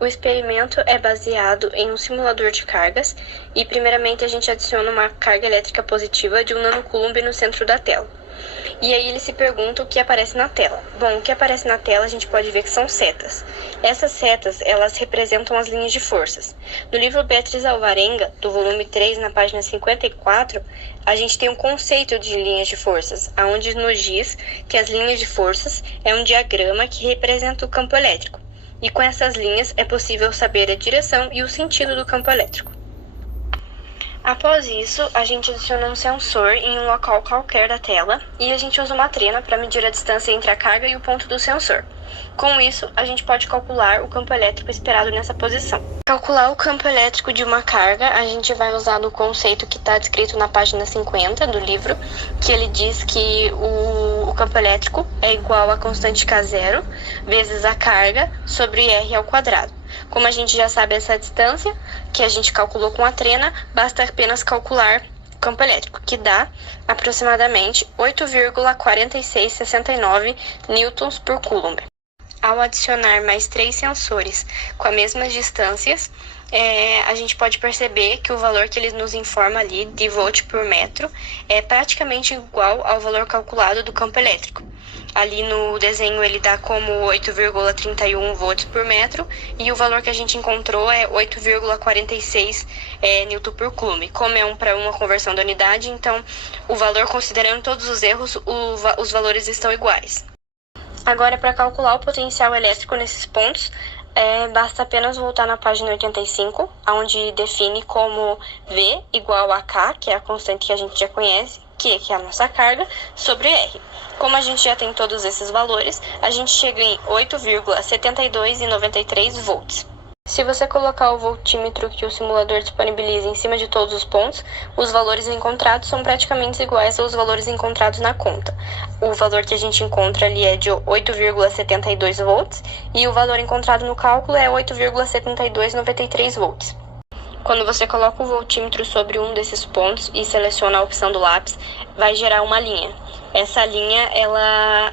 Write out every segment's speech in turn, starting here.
O experimento é baseado em um simulador de cargas e, primeiramente, a gente adiciona uma carga elétrica positiva de 1 nanocoulomb no centro da tela. E aí ele se pergunta o que aparece na tela. Bom, o que aparece na tela a gente pode ver que são setas. Essas setas, elas representam as linhas de forças. No livro Beatriz Alvarenga, do volume 3, na página 54, a gente tem um conceito de linhas de forças, onde nos diz que as linhas de forças é um diagrama que representa o campo elétrico. E com essas linhas é possível saber a direção e o sentido do campo elétrico. Após isso, a gente adiciona um sensor em um local qualquer da tela e a gente usa uma trena para medir a distância entre a carga e o ponto do sensor. Com isso, a gente pode calcular o campo elétrico esperado nessa posição. Para calcular o campo elétrico de uma carga, a gente vai usar o conceito que está descrito na página 50 do livro, que ele diz que o campo elétrico é igual a constante K0 vezes a carga sobre R ao quadrado. Como a gente já sabe essa distância, que a gente calculou com a trena, basta apenas calcular o campo elétrico, que dá aproximadamente 8,4669 newtons por coulomb. Ao adicionar mais 3 sensores com as mesmas distâncias, a gente pode perceber que o valor que ele nos informa ali de volt por metro é praticamente igual ao valor calculado do campo elétrico. Ali no desenho ele dá como 8,31 volts por metro e o valor que a gente encontrou é 8,46 newton por coulomb. Como é 1 para 1 a conversão da unidade, então o valor, considerando todos os erros, os valores estão iguais. Agora, para calcular o potencial elétrico nesses pontos, basta apenas voltar na página 85, onde define como V igual a K, que é a constante que a gente já conhece, que é a nossa carga, sobre R. Como a gente já tem todos esses valores, a gente chega em 8,7293 volts. Se você colocar o voltímetro que o simulador disponibiliza em cima de todos os pontos, os valores encontrados são praticamente iguais aos valores encontrados na conta. O valor que a gente encontra ali é de 8,72 volts e o valor encontrado no cálculo é 8,7293 volts. Quando você coloca o voltímetro sobre um desses pontos e seleciona a opção do lápis, vai gerar uma linha. Essa linha, ela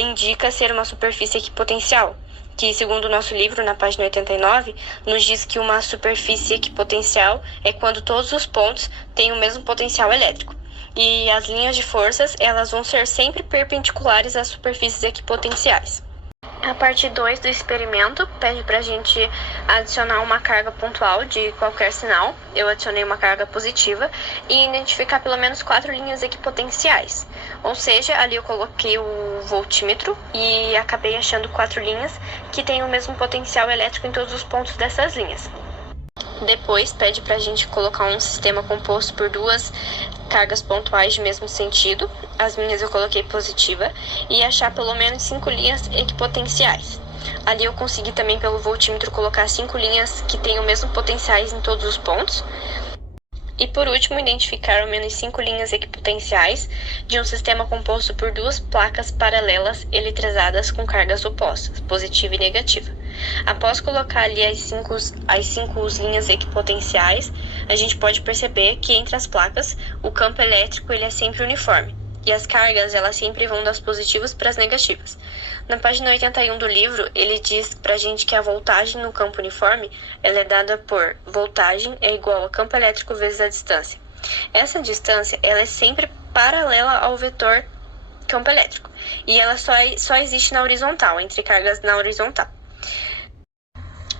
indica ser uma superfície equipotencial, que, segundo o nosso livro, na página 89, nos diz que uma superfície equipotencial é quando todos os pontos têm o mesmo potencial elétrico. E as linhas de forças, elas vão ser sempre perpendiculares às superfícies equipotenciais. A parte 2 do experimento pede para a gente adicionar uma carga pontual de qualquer sinal. Eu adicionei uma carga positiva e identificar pelo menos 4 linhas equipotenciais. Ou seja, ali eu coloquei o voltímetro e acabei achando 4 linhas que têm o mesmo potencial elétrico em todos os pontos dessas linhas. Depois pede para a gente colocar um sistema composto por 2 cargas pontuais de mesmo sentido, as minhas eu coloquei positiva, e achar pelo menos 5 linhas equipotenciais. Ali eu consegui também pelo voltímetro colocar 5 linhas que têm o mesmo potenciais em todos os pontos. E por último, identificar ao menos 5 linhas equipotenciais de um sistema composto por 2 placas paralelas eletrizadas com cargas opostas, positiva e negativa. Após colocar ali as 5 linhas equipotenciais, a gente pode perceber que entre as placas o campo elétrico ele é sempre uniforme e as cargas elas sempre vão das positivas para as negativas. Na página 81 do livro, ele diz pra gente que a voltagem no campo uniforme ela é dada por voltagem é igual a campo elétrico vezes a distância. Essa distância ela é sempre paralela ao vetor campo elétrico e ela só existe na horizontal, entre cargas na horizontal.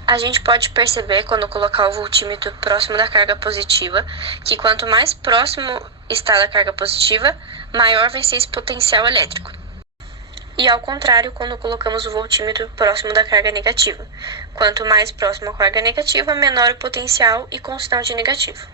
A gente pode perceber, quando colocar o voltímetro próximo da carga positiva, que quanto mais próximo está da carga positiva, maior vai ser esse potencial elétrico. E ao contrário, quando colocamos o voltímetro próximo da carga negativa. Quanto mais próximo à carga negativa, menor o potencial e com sinal de negativo.